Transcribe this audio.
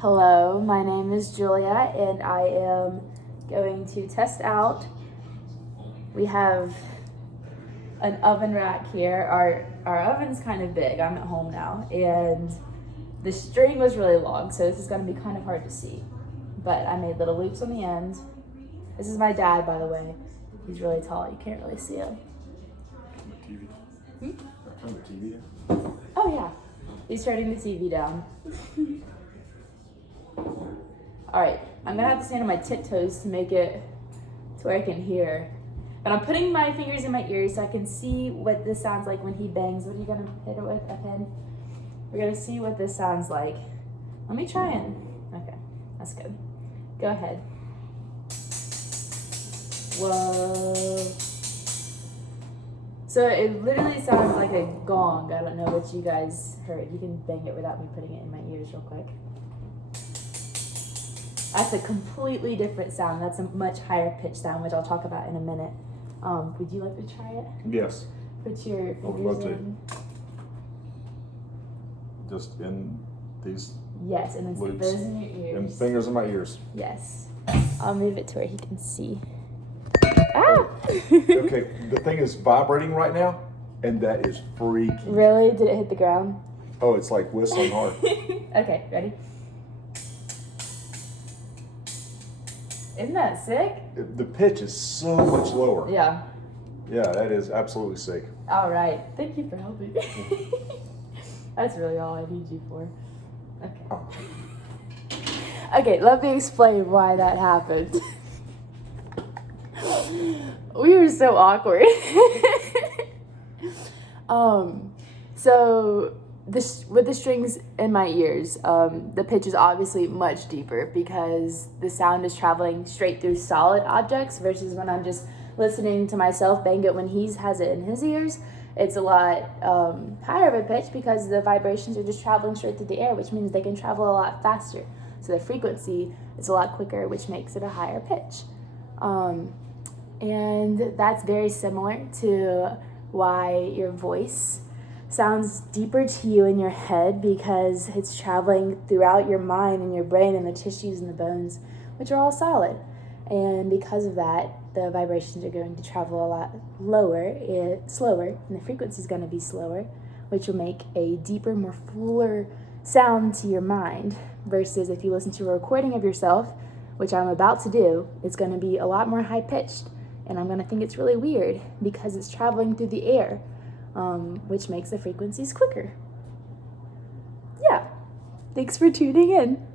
Hello, my name is Julia and I am going to test out. We have an oven rack here. Our oven's kind of big. I'm at home now and the string was really long, so this is going to be kind of hard to see. But I made little loops on the end. This is my dad, by the way. He's really tall. You can't really see him. Turn the TV down. Oh yeah, he's turning the TV down. All right, I'm gonna have to stand on my tiptoes to make it to where I can hear. But I'm putting my fingers in my ears so I can see what this sounds like when he bangs. What are you gonna hit it with, a pin? We're gonna see what this sounds like. Let me try and, okay, that's good. Go ahead. Whoa. So it literally sounds like a gong. I don't know what you guys heard. You can bang it without me putting it in my ears real quick. That's a completely different sound. That's a much higher pitch sound, which I'll talk about in a minute. Would you like to try it? Yes. Put your I would fingers love to. in. Just in these Yes, and then stick loops. those in your ears. And fingers in my ears. Yes. I'll move it to where he can see. Ah! Okay, the thing is vibrating right now, and that is freaky. Really? Did it hit the ground? Oh, it's like whistling hard. Okay, ready? Isn't that sick? The pitch is so much lower. Yeah. Yeah, that is absolutely sick. All right. Thank you for helping me. That's really all I need you for. Okay. Oh. Okay, let me explain why that happened. We were so awkward. So with the strings in my ears, the pitch is obviously much deeper because the sound is traveling straight through solid objects versus when I'm just listening to myself bang it when he has it in his ears. It's a lot higher of a pitch because the vibrations are just traveling straight through the air, which means they can travel a lot faster. So the frequency is a lot quicker, which makes it a higher pitch. And that's very similar to why your voice sounds deeper to you in your head because it's traveling throughout your mind and your brain and the tissues and the bones, which are all solid. And because of that, the vibrations are going to travel a lot slower, and the frequency is going to be slower, which will make a deeper, more fuller sound to your mind. Versus if you listen to a recording of yourself, which I'm about to do, it's going to be a lot more high-pitched. And I'm going to think it's really weird because it's traveling through the air, which makes the frequencies quicker. Yeah. Thanks for tuning in.